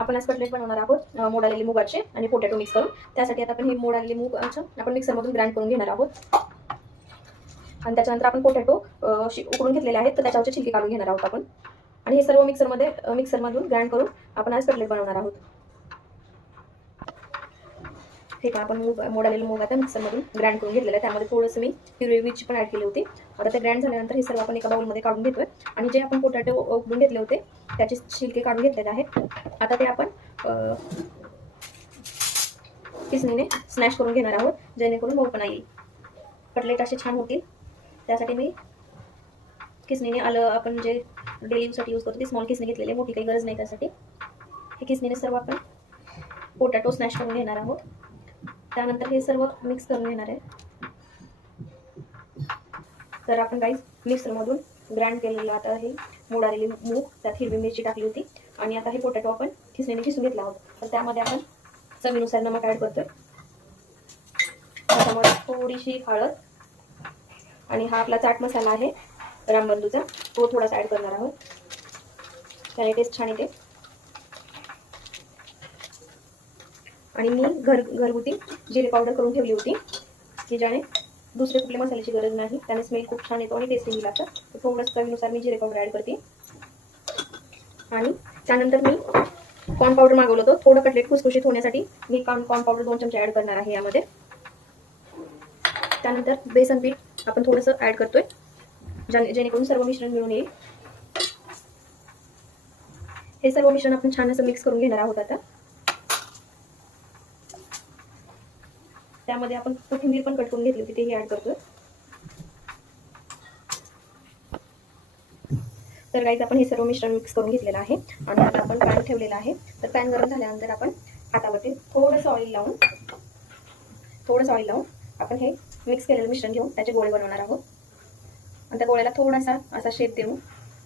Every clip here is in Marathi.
आपण आज कटलेट बनवणार आहोत मोड आलेले मुगाचे आणि पोटॅटो मिक्स करून. त्यासाठी आता आपण हे मोड आलेले मूग आपण मिक्सरमधून ग्राइंड करून घेणार आहोत आणि त्याच्यानंतर आपण पोटॅटो उकडून घेतलेले आहेत तर त्याच्यावरचे छिलके काढून घेणार आहोत आपण. आणि हे सर्व मिक्सरमधून ग्राइंड करून आपण आज कटलेट बनवणार आहोत. हे का आपण मोड आलेले मूग आता मिक्सरमधून ग्राइंड करून घेतलेलं आहे. त्यामध्ये थोडंसं मी हिरवी मिरची पण ॲड केली होती. आता ते ग्राइंड झाल्यानंतर हे सर्व आपण एका बाउलमध्ये काढून घेतोय आणि जे आपण पोटॅटो उकडून घेतले होते त्याचे छिलके काढून घेतलेले आहेत. आता ते आपण किसणीने स्मॅश करून घेणार आहोत जेणेकरून मऊपणा येईल. कटलेट असे छान होतील त्यासाठी मी किसणीने आपण जे डेली यूजसाठी यूज करतो ती स्मॉल किसणी घेतलेली आहे, मोठी काही गरज नाही त्यासाठी. हे किसणीने सर्व आपण पोटॅटो स्मॅश करून घेणार आहोत. त्यानंतर हे सर्व मिक्स करून घेणार आहे. तर आपण गाईस मिक्सरमधून ग्राइंड केलेलं आता हे मोड आलेली मूग, त्यात हिरवी मिरची टाकली होती आणि आता हे पोटॅटो आपण खिसणीने खिसून घेतला आहोत. तर त्यामध्ये आपण चवीनुसार नमक ॲड करतोय. त्याच्यामध्ये थोडीशी हळद आणि हा आपला चाट मसाला आहे रामबंधूचा, तो थोडासा ॲड करणार आहोत. त्याने टेस्ट छान येते. आणि मी घरगुती जिरे पावडर करून ठेवली होती की ज्याने दुसरे कुठले मसाल्याची गरज नाही, त्याने स्मेल खूप छान येतो आणि टेस्टिंग लागतं. तर थोडंसं चवीनुसार मी जिरे पावडर ॲड करते. आणि त्यानंतर मी कॉर्न पावडर मागवलं होतं थोडं कटलेट खुसखुशीत होण्यासाठी. मी कॉर्न पावडर 2 चमचे ॲड करणार आहे यामध्ये. त्यानंतर बेसन पीठ आपण थोडंसं ॲड करतोय जेणेकरून सर्व मिश्रण मिळून येईल. हे सर्व मिश्रण आपण छान असं मिक्स करून घेणार आहोत. आता त्यामध्ये आपण कोथिंबीर पण कट करून घेतली होती तेही ॲड करतोय. तर गाईज आपण हे सर्व मिश्रण मिक्स करून घेतलेलं आहे आणि आता आपण पॅन ठेवलेला आहे. तर पॅन गरम झाल्यानंतर आपण हातावरती थोडंसं ऑइल लावून आपण हे मिक्स केलेलं मिश्रण घेऊन त्याचे गोळे बनवणार आहोत. आणि त्या गोळ्याला थोडासा असा शेप देऊन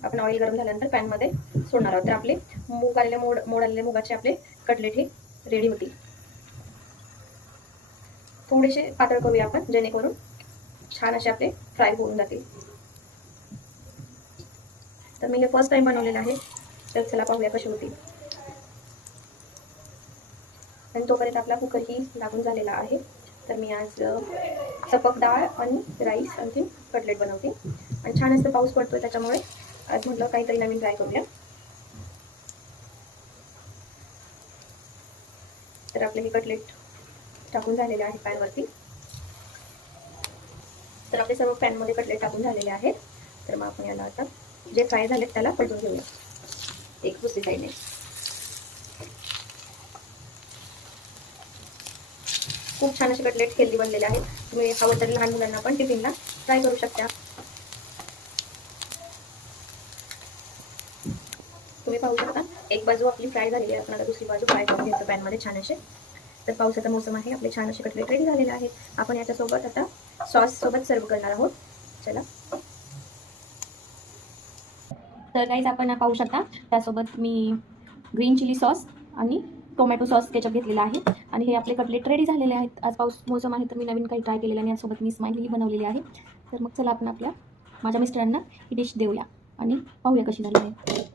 आपण ऑइल गरम झाल्यानंतर पॅनमध्ये सोडणार आहोत. तर आपले मोड आलेले मुगाचे आपले कटलेट हे रेडी होतील. थोडेसे पातळ करूया आपण जेणेकरून छान असे आपले फ्राय होऊन जातील. तर मी हे फर्स्ट टाइम बनवलेलं आहे, तर चला पाहूया कशी होतील. आणि तोपर्यंत आपला कुकरही लागून झालेला आहे. तर मी आज सपक डाळ आणि राईस आणखी कटलेट बनवते. आणि छान असं पाऊस पडतोय त्याच्यामुळे आज म्हटलं काहीतरी नवीन ट्राय करूया. तर आपले हे कटलेट टाकून झालेले आहे पॅनवरती. तर आपले सर्व पॅनमध्ये कटलेट टाकून झालेले आहेत. तर मग आपण याला आता जे फ्राय झालेत त्याला पलटून घेऊया एक दुसरी साईडने. खूप छान असे कटलेट हेल्दी बनलेले आहेत. तुम्ही हवं तर लहान मुलांना पण टिफिनला ट्राय करू शकता. तुम्ही पाहू शकता एक बाजू आपली फ्राय झालेली आहे. आपण आता दुसरी बाजू फ्राय करून घेतो पॅनमध्ये छान असे. तर पावसाचा मोसम आहे, आपले छान असे कटलेट रेडी झालेले आहेत. आपण याच्यासोबत आता सॉस सोबत सर्व करणार आहोत. चला. तर गाईज आपण पाहू शकता त्यासोबत मी ग्रीन चिली सॉस आणि टोमॅटो सॉस केचप घेतलेला आहे. आणि हे आपले कटलेट रेडी झालेले आहेत. आज पाऊस मोसम आहे तर मी नवीन काही ट्राय केलेलं आणि यासोबत मी स्माइलीही बनवलेली आहे. तर मग चला आपण माझ्या मिस्टरांना ही डिश देऊया आणि पाहूया कशी झाली आहे.